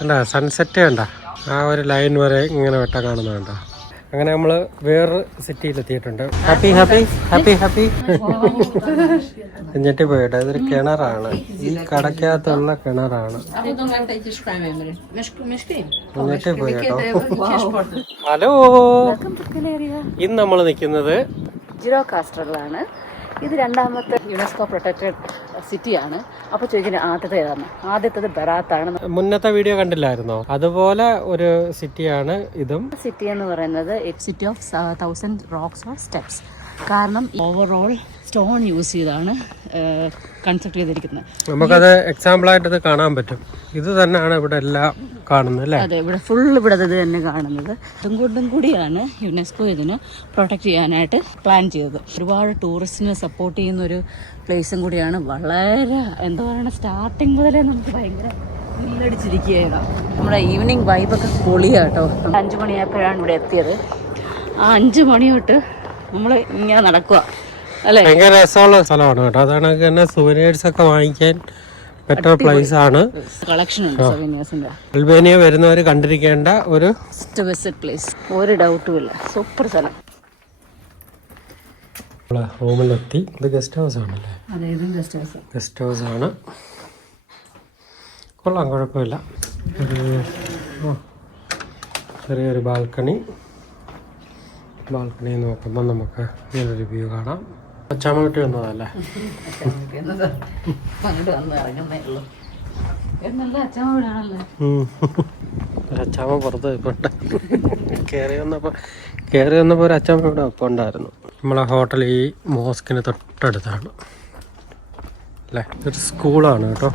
കണ്ടാ സൺസെറ്റ് കണ്ട ആ ഒരു ലൈൻ വരെ ഇങ്ങനെ വെട്ടം കാണുന്നുണ്ടോ. അങ്ങനെ നമ്മള് വേറൊരു സിറ്റിയിൽ എത്തിയിട്ടുണ്ട്. ഹാപ്പി ഹാപ്പി ഹാപ്പി ഹാപ്പി ഞെട്ടി പോയിട്ടോ. ഇതൊരു കിണറാണ്, ഈ കടക്കകത്തുള്ള കിണറാണ്. ഞെട്ടി പോയിട്ടോ. ഹലോ, ഇന്ന് നമ്മൾ നിൽക്കുന്നത് ജിറോകാസ്റ്ററിലാണ്. ഇത് രണ്ടാമത്തെ യുനെസ്കോ പ്രൊട്ടക്റ്റഡ് സിറ്റിയാണ്. അപ്പോൾ ചോദിക്കുന്നത് ആദ്യത്തെ ഏതാണ്? ആദ്യത്തേത് ബറാത്താണ്. മുന്നത്തെ വീഡിയോ കണ്ടില്ലായിരുന്നോ? അതുപോലെ ഒരു സിറ്റിയാണ് ഇതും. സിറ്റി എന്ന് പറയുന്നത് city of 1000 rocks or steps. കാരണം ഓവറോൾ സ്റ്റോൺ യൂസ് ചെയ്താണ് കൺസ്ട്രക്ട് ചെയ്തിരിക്കുന്നത്. നമുക്കത് എക്സാമ്പിൾ ആയിട്ട് ഇത് കാണാൻ പറ്റും. ഇത് തന്നെയാണ് ഇവിടെ എല്ലാം കാണുന്നത് അല്ലേ? അതെ, ഇവിടെ ഫുൾ ഇവിടെ ഇത് തന്നെ കാണുന്നത്. ഇതും കൂടിയാണ് യുനെസ്കോ ഇതിന് പ്രൊട്ടക്ട് ചെയ്യാനായിട്ട് പ്ലാൻ ചെയ്തത്. ഒരുപാട് ടൂറിസ്റ്റിനെ സപ്പോർട്ട് ചെയ്യുന്ന ഒരു പ്ലേസും കൂടിയാണ്. വളരെ എന്താ പറയുക, സ്റ്റാർട്ടിങ് മുതലേ നമുക്ക് ഭയങ്കര വില്ലടിച്ചിരിക്കുകയാണ്. നമ്മുടെ ഈവനിങ് വൈബൊക്കെ പൊളിയാട്ടോ. 5 മണിയായപ്പോഴാണ് ഇവിടെ എത്തിയത്. ആ 5 മണി തൊട്ട് നമ്മൾ ഇങ്ങനെ നടക്കുക അല്ലേ. ഭയങ്കര രസമുള്ള സ്ഥലമാണ് കേട്ടോ. അതാണ് തന്നെ സുവനീഴ്സ് ഒക്കെ വാങ്ങിക്കാൻ ബെറ്റർ പ്ലേസ് ആണ്. കളക്ഷൻ ഉണ്ട് സുവനീഴ്സിന്റെ. അൽബേനിയ വരുന്നവർ കണ്ടിരിക്കേണ്ട ഒരു വിസിറ്റ് പ്ലേസ്, ഒരു ഡൗട്ടും ഇല്ല. സൂപ്പർ സ്ഥലം. റൂമിലെത്തി. ഇത് ഗസ്റ്റ് ഹൗസ് ആണല്ലേ? അതെ, ഇതും ഗസ്റ്റ് ഹൗസ് ആണ്. കൊള്ളാം, കുഴപ്പമില്ല. ചെറിയൊരു ബാൽക്കണി നോക്കുമ്പോൾ നമുക്ക് ഇങ്ങനൊരു വ്യൂ കാണാം. അച്ചാമ്മ വീട്ടിൽ വന്നതല്ലേ? അച്ചാമ്മ പുറത്ത് ഇപ്പോണ്ട്. കയറി വന്നപ്പോൾ ഒരു അച്ചാമ്മ ഇവിടെ ഒപ്പം ഉണ്ടായിരുന്നു. നമ്മളെ ഹോട്ടൽ ഈ മോസ്കിന് തൊട്ടടുത്താണ് അല്ലേ? ഇതൊരു സ്കൂളാണ് കേട്ടോ.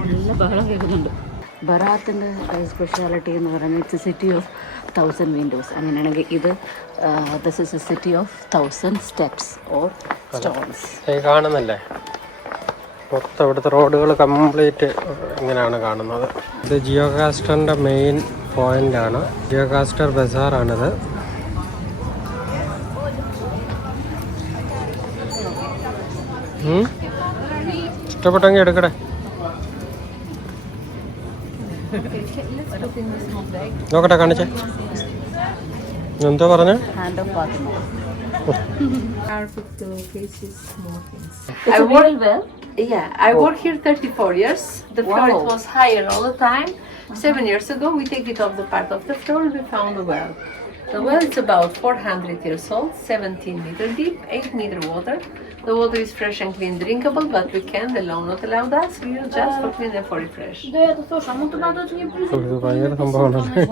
നല്ല ബഹളം കേൾക്കുന്നുണ്ട്. ബറാത്തിൻ്റെ സ്പെഷ്യാലിറ്റി എന്ന് പറയുന്നത് ഇറ്റ്സ് സിറ്റി ഓഫ് 1000 വിൻഡോസ്. അങ്ങനെയാണെങ്കിൽ ഇത് this is a city of 1000 steps or stones. കാണുന്നല്ലേ മൊത്തം ഇവിടുത്തെ റോഡുകൾ കംപ്ലീറ്റ് ഇങ്ങനെയാണ് കാണുന്നത്. ഇത് ജിയോകാസ്റ്ററിൻ്റെ മെയിൻ പോയിൻ്റാണ്. ജിയോകാസ്റ്റർ ബസാറാണിത്. ഇഷ്ടപ്പെട്ടെങ്കിൽ എടുക്കടേ. നോക്കട്ടെ, കാണിച്ചേ. എന്തോ പറഞ്ഞ? I work here 34 years. The floor it was higher all the time. 7 years ago we take it off the part of the floor and we found a well. The well is about 400 years old, 17 meter deep, 8 meter water. The water is fresh and clean drinkable, but we can, the law not allowed us. We use just for clean and for refresh. ഭയങ്കര സംഭവമാണല്ലേ.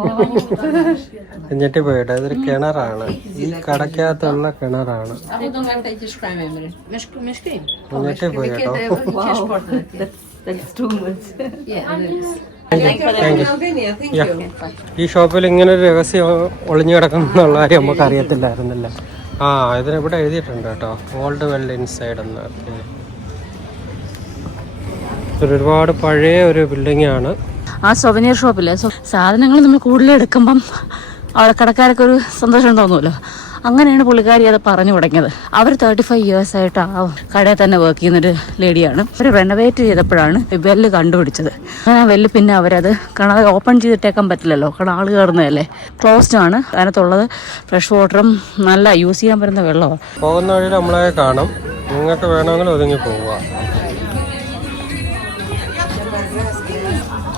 ഞെട്ടി പോയിട്ടോ. ഇതൊരു കിണറാണ്, ഈ കടക്കകത്തുള്ള കിണറാണ്. ഞെട്ടി പോയിട്ടോ. ഈ ഷോപ്പിൽ ഇങ്ങനെ ഒരു രഹസ്യം ഒളിഞ്ഞു കിടക്കുന്നുള്ള കാര്യം നമുക്ക് അറിയത്തില്ലായിരുന്നല്ലേ. ഇതിനിവിടെ എഴുതിയിട്ടുണ്ട് കേട്ടോ, ഓൾഡ് വെൽ ഇൻസൈഡ് എന്ന്. ഒരുപാട് പഴയ ഒരു ബിൽഡിംഗ് ആണ്. ആ സൊവനീർ ഷോപ്പിലെ സാധനങ്ങൾ നമ്മൾ കൂടുതൽ എടുക്കുമ്പം അവിടെ കടക്കാരൊക്കെ ഒരു സന്തോഷം തോന്നുമല്ലോ. അങ്ങനെയാണ് പുള്ളിക്കാരി അത് പറഞ്ഞു തുടങ്ങിയത്. അവർ 35 years ആയിട്ട് ആ കടയിൽ തന്നെ വർക്ക് ചെയ്യുന്നൊരു ലേഡിയാണ്. അവർ റെനോവേറ്റ് ചെയ്തപ്പോഴാണ് വെല്ല് കണ്ടുപിടിച്ചത്. ആ വെല്ല് പിന്നെ അവരത് കാരണം ഓപ്പൺ ചെയ്തിട്ടേക്കാൻ പറ്റില്ലല്ലോ, കാരണം ആൾ കയറുന്നതല്ലേ. ക്ലോസ്ഡ് ആണ്. അതിനകത്തുള്ളത് ഫ്രഷ് വാട്ടറും നല്ല യൂസ് ചെയ്യാൻ പറ്റുന്ന വെള്ളമാണ്. പോകുന്ന വഴി നമ്മളെ കാണും. നിങ്ങൾക്ക് വേണമെങ്കിൽ ഒതുങ്ങി പോവുക.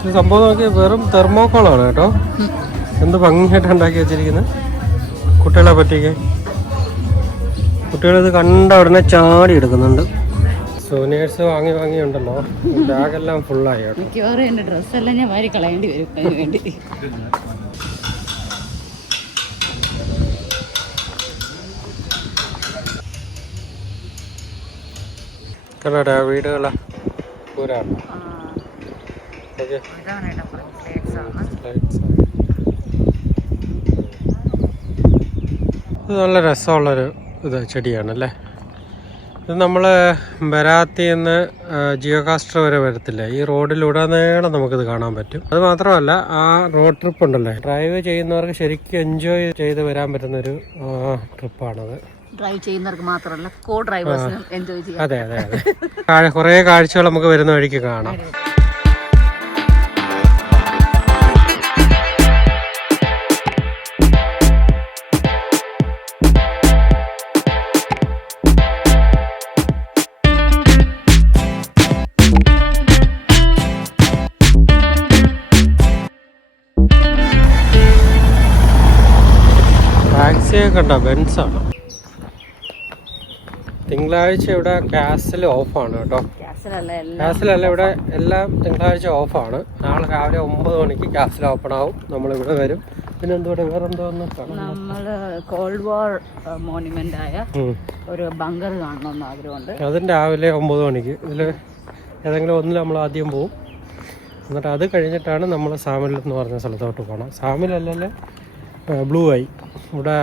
ഈ സംഭവം നോക്കി വെറും തെർമോക്കോളാണ് കേട്ടോ. എന്ത് ഭംഗിയായിട്ട് ഉണ്ടാക്കി വെച്ചിരിക്കുന്നത്. കുട്ടികളെ പറ്റിക്ക്. കുട്ടികളിത് കണ്ട ഉടനെ ചാടി എടുക്കുന്നുണ്ട്. സോനിയേഴ്സ് വാങ്ങിയുണ്ടല്ലോ, ബാഗെല്ലാം ഫുള്ളായി. മിക്കവാറും എൻ്റെ ഡ്രസ്സെല്ലാം ഞാൻ വാരി കളയേണ്ടി വരും അതിന് വേണ്ടി. കണ്ടോട്ടെ വീടുകളാ പൂരാണ്. ഇത് നല്ല രസമുള്ളൊരു ചെടിയാണല്ലേ. ഇത് നമ്മൾ ബരാത്തിൽ നിന്ന് ജിയോകാസ്റ്റർ വരെ വരത്തില്ല, ഈ റോഡിലുടനീളം നമുക്കിത് കാണാൻ പറ്റും. അത് മാത്രമല്ല, ആ റോഡ് ട്രിപ്പ് ഉണ്ടല്ലേ, ഡ്രൈവ് ചെയ്യുന്നവർക്ക് ശരിക്കും എൻജോയ് ചെയ്ത് വരാൻ പറ്റുന്നൊരു ട്രിപ്പാണത്. ഡ്രൈവ് ചെയ്യുന്നവർക്ക് മാത്രമല്ല, കോ ഡ്രൈവേഴ്സിനും എൻജോയ് ചെയ്യാം. അതെ അതെ അതെ. കുറേ കാഴ്ചകൾ നമുക്ക് വരുന്ന വഴിക്ക് കാണാം. ടാക്സിയൊക്കെ കണ്ടോ, ബെൻസാണ്. തിങ്കളാഴ്ച ഇവിടെ കാസിൽ ഓഫാണ് കേട്ടോ. കാസിലല്ല, ഇവിടെ എല്ലാം തിങ്കളാഴ്ച ഓഫാണ്. നാളെ രാവിലെ 9 മണിക്ക് കാസിൽ ഓപ്പൺ ആവും. നമ്മളിവിടെ വരും. പിന്നെ എന്തുകൂടെ വേറെന്തോന്ന് നമ്മള് കോൾഡ് വാർ മോണ്യുമെന്റ് ആയ ഒരു ബങ്കർ കാണണമെന്ന് ആഗ്രഹമുണ്ട്. അതും രാവിലെ 9 മണിക്ക്. ഇതിൽ ഏതെങ്കിലും ഒന്നിൽ നമ്മൾ ആദ്യം പോവും. എന്നിട്ട് അത് കഴിഞ്ഞിട്ടാണ് നമ്മൾ സാമിൽ എന്ന് പറഞ്ഞ സ്ഥലത്തോട്ട് പോകണം. സാമിലല്ലേ ബ്ലൂ ഐ. ഇവിടെ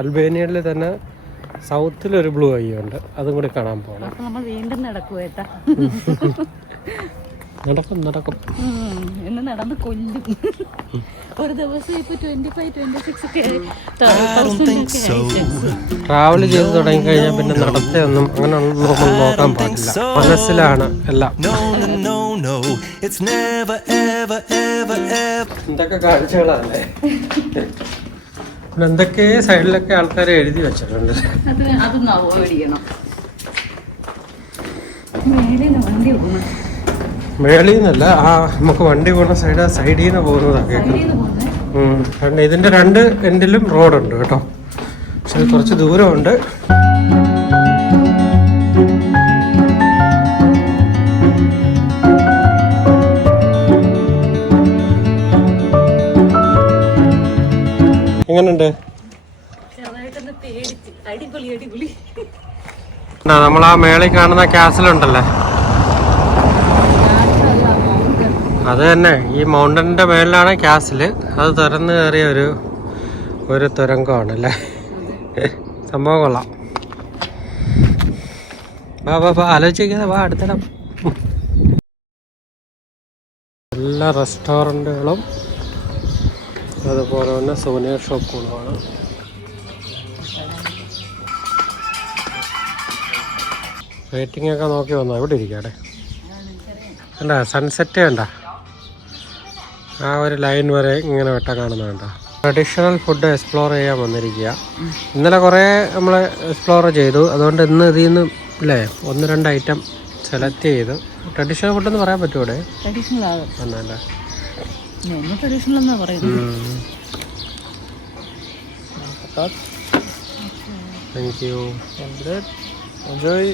അൽബേനിയയിൽ തന്നെ സൗത്തിലൊരു ബ്ലൂ ഐ ഉണ്ട്. അതും കൂടി കാണാൻ പോകണം. നമ്മൾ വീണ്ടും നടക്കുവേട്ടാ. നടക്കും എന്ന് നടന്ന് കൊല്ലും. ഒരു ദിവസം ഇപ്പൊ 25-26 ഒക്കെ ട്രാവൽ ചെയ്ത് തുടങ്ങി കഴിഞ്ഞാൽ പിന്നെ നടത്തൊന്നും അങ്ങനെ നോക്കാൻ പാടില്ല. മനസ്സിലാണ് എല്ലാം. എന്തൊക്കെ കാഴ്ചകളല്ലേ. എന്തൊക്കെ സൈഡിലൊക്കെ ആൾക്കാർ എഴുതി വെച്ചിട്ടുണ്ട്. അതൊന്നും അവോയ്ഡ് ചെയ്യണം. വണ്ടി പോകണം. മേളിൽ നിന്നല്ല, നമുക്ക് വണ്ടി പോകുന്ന സൈഡിൽ നിന്ന് പോകുന്നതൊക്കെ. കാരണം ഇതിന്റെ 2 എൻഡിലും റോഡുണ്ട് കേട്ടോ. പക്ഷെ കുറച്ച് ദൂരമുണ്ട്. എങ്ങനുണ്ട്? നമ്മൾ ആ മേളിൽ കാണുന്ന കാസിലുണ്ടല്ലേ, അത് തന്നെ. ഈ മൗണ്ടന്റെ മേളിലാണ് കാസില്. അത് തുറന്നു കയറിയ ഒരു തുരങ്കമാണ് അല്ലേ. സംഭവം കൊള്ളാം. വാ ആലോചിക്കാതെ വാ, അടുത്തിടം. എല്ലാ റെസ്റ്റോറൻറ്റുകളും അതുപോലെ തന്നെ സൂനിയർ ഷോപ്പുകളുമാണ്. റേറ്റിംഗ് ഒക്കെ നോക്കി വന്നോ. എവിടെ ഇരിക്കാടെ കണ്ട സൺസെറ്റ് കണ്ട, ആ ഒരു ലൈൻ വരെ ഇങ്ങനെ വെട്ടം കാണുന്നുണ്ടോ. ട്രഡീഷണൽ ഫുഡ് എക്സ്പ്ലോർ ചെയ്യാൻ വന്നിരിക്കുക. ഇന്നലെ കുറേ നമ്മൾ എക്സ്പ്ലോർ ചെയ്തു. അതുകൊണ്ട് ഇന്ന് ഇതിൽ നിന്ന് അല്ലേ 1-2 ഐറ്റം സെലക്ട് ചെയ്തു. ട്രഡീഷണൽ ഫുഡ് എന്ന് പറയാൻ പറ്റുമോ ഇവിടെ? ട്രഡീഷണൽ ട്രഡീഷണൽ എന്നാ പറയുന്നത്. Thank you. Enjoy.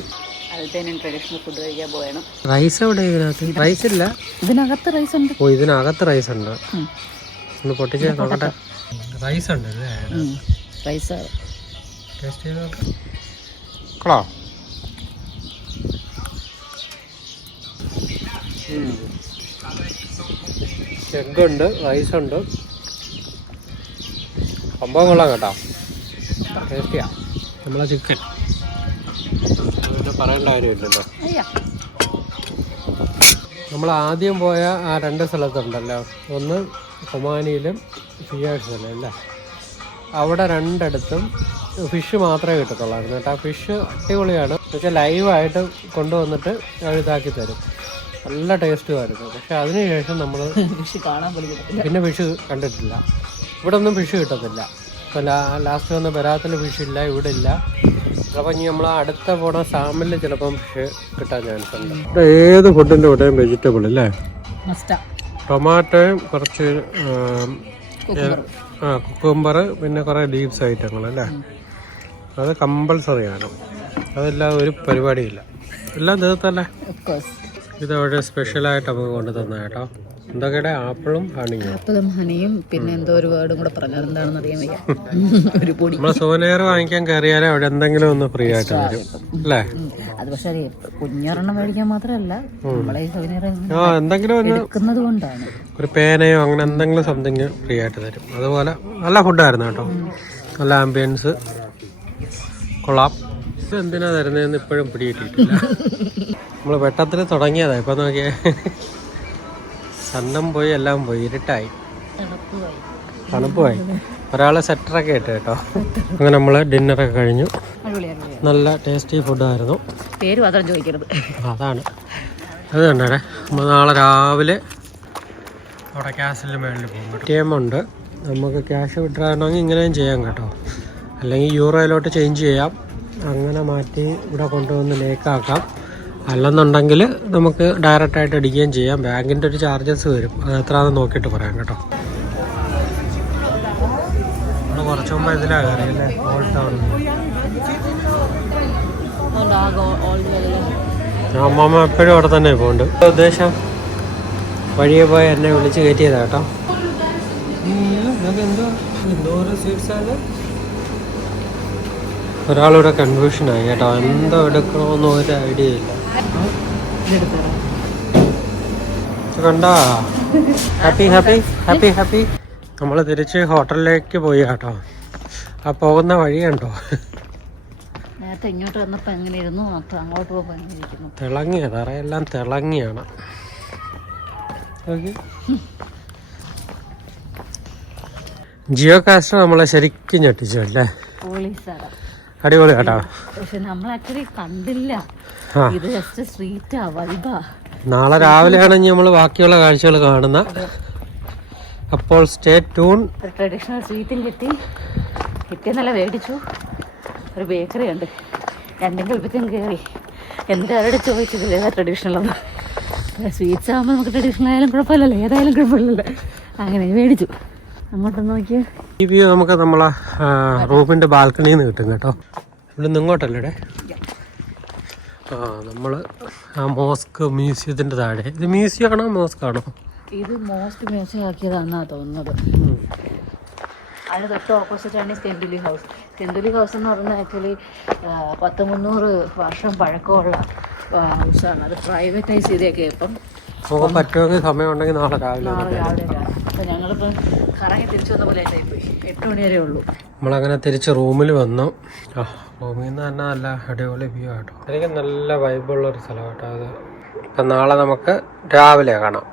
Albanian traditional food കഴിക്കാൻ പോകണം. റൈസ് എവിടെ? ഇതിനകത്ത് റൈസ് ഇല്ല. ഇതിനകത്ത് റൈസ് ഉണ്ട്. ഓ, ഇതിനകത്ത് റൈസ് ഉണ്ട്. ഒന്ന് പൊട്ടിച്ച് നോക്കട്ടെ. റൈസ് ഉണ്ട് അല്ലേ? റൈസ് ടേസ്റ്റ് ചെയ്ത് നോക്കാം. കൊള്ളാം. എഗ് ഉണ്ട്, റൈസ് ഉണ്ട്. സംഭവം കൊള്ളാം കേട്ടോ. ടേസ്റ്റിയാ. നമ്മളെ ചിക്കൻ അതിൻ്റെ പറയേണ്ട കാര്യമില്ലല്ലോ. നമ്മൾ ആദ്യം പോയ ആ 2 സ്ഥലത്തുണ്ടല്ലോ, ഒന്ന് ഒമാനിയിലും ഫിയാഴ്സിലും അല്ലേ, അവിടെ 2 ഫിഷ് മാത്രമേ കിട്ടത്തുള്ളായിരുന്നു കേട്ടോ. ആ ഫിഷ് അടിപൊളിയാണ്. പക്ഷേ ലൈവായിട്ട് കൊണ്ടുവന്നിട്ട് ഇതാക്കി തരും. നല്ല ടേസ്റ്റുമായിരുന്നു. പക്ഷെ അതിനുശേഷം നമ്മൾ പിന്നെ ഫിഷ് കണ്ടിട്ടില്ല. ഇവിടെ ഒന്നും ഫിഷ് കിട്ടത്തില്ല. ഇപ്പോൾ ലാസ്റ്റ് വന്ന ബരാത്തിൽ ഫിഷ് ഇല്ല, ഇവിടെ ഇല്ല. അപ്പോൾ ഇനി നമ്മൾ അടുത്ത പോണ സാമിൽ ചിലപ്പം ഫിഷ് കിട്ടാൻ ചാൻസ് ഉണ്ട്. ഏത് ഫുഡിൻ്റെ കൂടെയും വെജിറ്റബിൾ അല്ലേ? ടൊമാറ്റോയും കുറച്ച് കുക്കുംബർ, പിന്നെ കുറേ ലീവ്സ് ഐറ്റങ്ങൾ അല്ലേ. അത് കമ്പൾസറിയാണ്. അതില്ലാതെ ഒരു പരിപാടിയില്ല. എല്ലാം തീർത്തല്ലേ. ഇതവിടെ സ്പെഷ്യലായിട്ട് നമുക്ക് കൊണ്ടു തന്നെ കേട്ടോ. എന്തൊക്കെയുടെ ആപ്പിളും ഹണിയും പിന്നെ എന്തോ ഒരു വേർഡും കൂടെ പറഞ്ഞാൽ എന്താണെന്ന് അറിയാൻ വയ്യ. ഒരു പൊടി. നമ്മള് സോനിയർ വാങ്ങിക്കാൻ കയറിയാലും അവിടെ എന്തെങ്കിലും ഒന്ന് ഫ്രീ ആയിട്ട് തരും അല്ലേ. അത് പക്ഷേ കുഞ്ഞൊരെണ്ണം മേടിക്കാൻ മാത്രമല്ല, നമ്മളെ എന്തെങ്കിലും എടുക്കുന്നത് കൊണ്ടാണ്. ഒരു പേനയോ അങ്ങനെ എന്തെങ്കിലും സംതിങ് ഫ്രീ ആയിട്ട് തരും. അതുപോലെ നല്ല ഫുഡായിരുന്നു കേട്ടോ. നല്ല ആംബിയൻസ് കൊള്ളാം. എന്തിനാ തരുന്നതെന്ന് ഇപ്പോഴും പിടികിട്ടിയിട്ടില്ല. നമ്മൾ വെട്ടത്തിൽ തുടങ്ങിയതാ. ഇപ്പൊ നോക്കിയേ, സന്നം പോയി, എല്ലാം പോയി, ഇരുട്ടായി, തണുപ്പുമായി. ഒരാള് സെറ്ററൊക്കെ ഇട്ട് കേട്ടോ. അങ്ങനെ നമ്മള് ഡിന്നറൊക്കെ കഴിഞ്ഞു. നല്ല ടേസ്റ്റി ഫുഡായിരുന്നു. പേര് മാത്രം ചോദിക്കരുത്. അതാണ്. അത് കണ്ടേ, നമ്മൾ നാളെ രാവിലെ അവിടെ ക്യാഷിൻ്റെ മേളിൽ പോകും. ATM ഉണ്ട്. നമുക്ക് ക്യാഷ് വിട്രാണെങ്കിൽ ഇങ്ങനെയും ചെയ്യാം കേട്ടോ. അല്ലെങ്കിൽ യൂറോയിലോട്ട് ചേഞ്ച് ചെയ്യാം. അങ്ങനെ മാറ്റി ഇവിടെ കൊണ്ടുവന്ന് ലേക്കാക്കാം. അല്ലെന്നുണ്ടെങ്കിൽ നമുക്ക് ഡയറക്റ്റായിട്ട് അടിക്കുകയും ചെയ്യാം. ബാങ്കിൻ്റെ ഒരു ചാർജസ് വരും. അത് എത്രയാണെന്ന് നോക്കിയിട്ട് പറയാം കേട്ടോ. കുറച്ച് മുമ്പ് ഇതിലാ കയറിയല്ലേ ഓൾഡ് ടൗൺ. അമ്മമ്മ എപ്പോഴും അവിടെ തന്നെ പോകുന്നുണ്ട്. ഉദ്ദേശം വഴിയെ പോയി എന്നെ വിളിച്ച് കയറ്റിയതാ കേട്ടോ. ഒരാളിവിടെ കൺഫ്യൂഷനായി കേട്ടോ, എന്തോ എടുക്കണമെന്ന് ഒരു ഐഡിയ ഇല്ല. കണ്ടാ ഹാപ്പി ഹാപ്പി ഹാപ്പി ഹാപ്പി. നമ്മൾ തിരിച്ച് ഹോട്ടലിലേക്ക് പോയി കേട്ടോ. ആ പോകുന്ന വഴി കണ്ടോ, നേരത്തെ ഇങ്ങോട്ട് വന്നപ്പോൾ എങ്ങനെ ഇരുന്നു, അപ്പം അങ്ങോട്ട് പോകുമ്പോൾ എങ്ങനെ ഇരിക്കുന്നു. തിളങ്ങിയ തറയെല്ലാം തിളങ്ങിയാണ്. ഓക്കെ, ജിയോ കാസ്റ്റർ നമ്മളെ ശരിക്കും ഞെട്ടിച്ചു അല്ലേ. അടിപൊളി കേട്ടോ. പക്ഷെ നമ്മൾ ആക്ച്വലി കണ്ടില്ല, ഇത് ജസ്റ്റ് സ്ട്രീറ്റാ, വൈബാ. നാളെ രാവിലെ ആണെങ്കിൽ നമ്മൾ ബാക്കിയുള്ള കാഴ്ചകൾ കാണുന്ന. അപ്പോൾ സ്റ്റേ ട്യൂൺ. ഒരു ട്രഡീഷണൽ സ്വീറ്റും കിട്ടിയെന്നല്ല മേടിച്ചു. ഒരു ബേക്കറി ഉണ്ട്, രണ്ടും കൽപ്പിച്ചും കയറി. എന്താരോട് ചോദിച്ചത് ഏതാ ട്രഡീഷണൽ? സ്വീറ്റ്സ് ആകുമ്പോൾ നമുക്ക് ട്രഡീഷണൽ ആയാലും കുഴപ്പമില്ലല്ലോ, ഏതായാലും കുഴപ്പമില്ലല്ലോ. അങ്ങനെ മേടിച്ചു. അങ്ങോട്ടൊന്ന് നോക്കിയാൽ ഈ വ്യൂ നമുക്ക് നമ്മളെ റൂമിൻ്റെ ബാൽക്കണിയിൽ നിന്ന് കിട്ടും കേട്ടോ. ഇവിടെ നിന്ന് ഇങ്ങോട്ടല്ലേ? നമ്മൾ ആ മോസ്ക് മ്യൂസിയത്തിൻ്റെ താഴെ. ഇത് മ്യൂസിയം ആണോ മോസ്ക് ആണോ? ഇത് മോസ്ക് മ്യൂസിയം ആക്കിയതാണെന്നാണ് തോന്നുന്നത്. അതിന് തൊട്ട് ഓപ്പോസിറ്റാണ് തെന്തുലി ഹൗസ്. തെന്തുലി ഹൗസ് എന്ന് പറഞ്ഞാൽ ആക്ച്വലി 100-300 വർഷം പഴക്കമുള്ള ഹൗസാണ്. അത് പ്രൈവറ്റൈസ് ചെയ്തേക്കെ. ഇപ്പം നമുക്ക് പറ്റുമെങ്കിൽ സമയം ഉണ്ടെങ്കിൽ നാളെ രാവിലെ. അപ്പം ഞങ്ങളിപ്പം കറങ്ങി തിരിച്ചു വന്ന പോലെ ആയിപ്പോയി. 8 മണി വരെ ഉള്ളൂ. നമ്മളങ്ങനെ തിരിച്ച് റൂമിൽ വന്നു. റൂമിൽ നിന്ന് തന്നെ നല്ല അടിപൊളി വ്യൂ ആട്ടോ. എനിക്ക് നല്ല വൈബുള്ളൊരു സ്ഥലം കേട്ടോ അത്. അപ്പം നാളെ നമുക്ക് രാവിലെ കാണാം.